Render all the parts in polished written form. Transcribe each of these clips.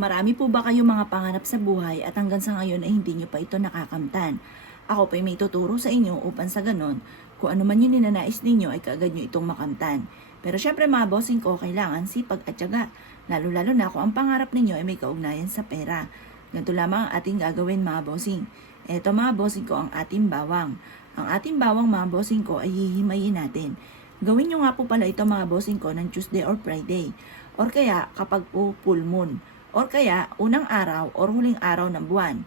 Marami po ba kayong mga pangarap sa buhay at hanggang sa ngayon ay hindi nyo pa ito nakakamtan? Ako pa may tuturo sa inyo upang sa ganon, kung ano man yung ninanais ninyo ay kaagad nyo itong makamtan. Pero syempre mga bossing ko, kailangan sipag at tiyaga. Lalo-lalo na kung ang pangarap ninyo ay may kaugnayan sa pera. Ganito lamang ang ating gagawin mga bossing. Eto mga bossing ko ang ating bawang. Ang ating bawang mga bossing ko ay hihimayin natin. Gawin nyo nga po pala ito mga bossing ko ng Tuesday or Friday. Or kaya kapag po full moon. Or kaya unang araw or huling araw ng buwan.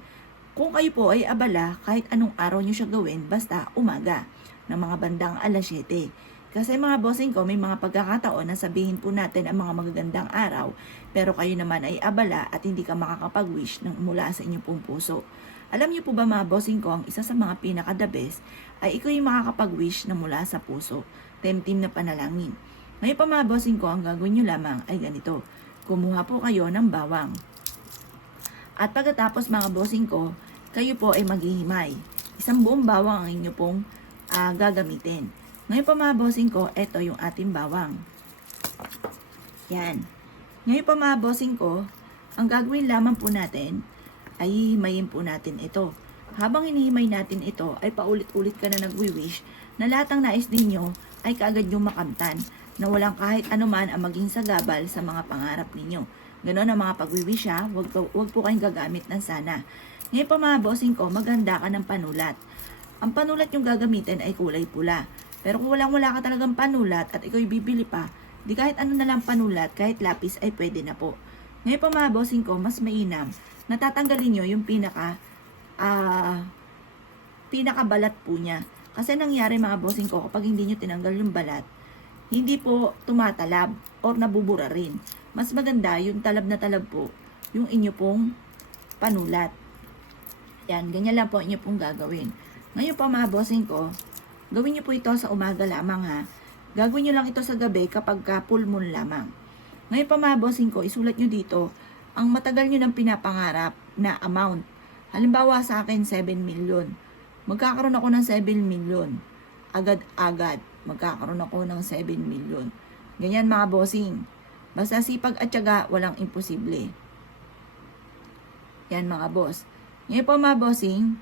Kung kayo po ay abala, kahit anong araw nyo siya gawin, basta umaga ng mga bandang alas 7. Kasi mga bossing ko, may mga pagkakataon na sabihin po natin ang mga magagandang araw, pero kayo naman ay abala at hindi ka makakapag-wish ng mula sa inyong pong puso. Alam niyo po ba mga bossing ko, ang isa sa mga pinaka-the best ay ikaw yung makakapag-wish na mula sa puso. Temtim na panalangin. Ngayon pa mga bossing ko, ang gagawin nyo lamang ay ganito. Kumuha po kayo ng bawang. At pagkatapos mga bossing ko, kayo po ay maghihimay. Isang buong bawang ang inyo pong gagamitin. Ngayon pa mga bossing ko, ito yung ating bawang. Yan. Ngayon pa mga bossing ko, ang gagawin lamang po natin ay hihimayin po natin ito. Habang hinihimay natin ito, ay paulit-ulit ka na nagwi-wish na lahat ng nais ninyo ay kaagad yung makamtan, na walang kahit anuman ang maging sagabal sa mga pangarap ninyo. Ganon ang mga pagwiwish ha, wag po kayong gagamit ng sana. Ngayon pa mga bossing ko, maganda ka ng panulat. Ang panulat yung gagamitin ay kulay pula. Pero kung wala ka talagang panulat at ikaw bibili pa, di kahit ano na lang panulat, kahit lapis ay pwede na po. Ngayon pa mga bossing ko, mas mainam, natatanggalin nyo yung pinakabalat po niya. Kasi nangyari mga bossing ko, kapag hindi nyo tinanggal yung balat, hindi po tumatalab or nabubura rin. Mas maganda yung talab na talab po, yung inyo pong panulat. Yan, ganyan lang po inyo pong gagawin. Ngayon po mga bossing ko, gawin nyo po ito sa umaga lamang ha. Gagawin nyo lang ito sa gabi kapag full moon lamang. Ngayon pa mga bossing ko, isulat nyo dito ang matagal nyo ng pinapangarap na amount. Halimbawa sa akin 7 million. Magkakaroon ako ng 7 million. Agad-agad magkakaroon ako ng 7 million. Ganyan mga bossing. Basta sipag at tiyaga, walang imposible. Yan mga boss. Ngayon po mga bossing,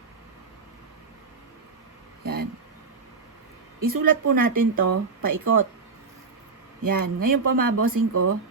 yan. Isulat po natin to paikot. Yan. Ngayon po mga bossing ko,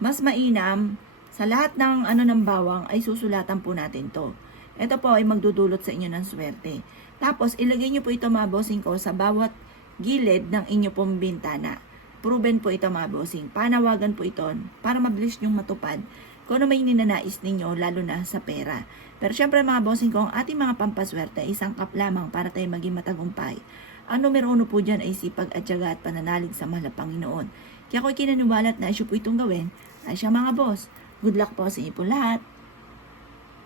mas mainam sa lahat ng ng bawang ay susulatan po natin to. Ito po ay magdudulot sa inyo ng swerte. Tapos ilagay nyo po ito mga bossing ko sa bawat gilid ng inyo pong bintana. Proven po ito mga bossing. Panawagan po ito para mabilis nyong matupad kung ano may ninanais ninyo, lalo na sa pera. Pero syempre mga bossing ko, ang ating mga pampaswerte ay sangkap lamang para tayo maging matagumpay. Ang numero 1 po dyan ay sipag at tiyaga at pananalig sa mahal na Panginoon. Kaya ako'y kinaniwalat na isyo po itong gawin ay siya mga boss. Good luck po sa inyo po lahat.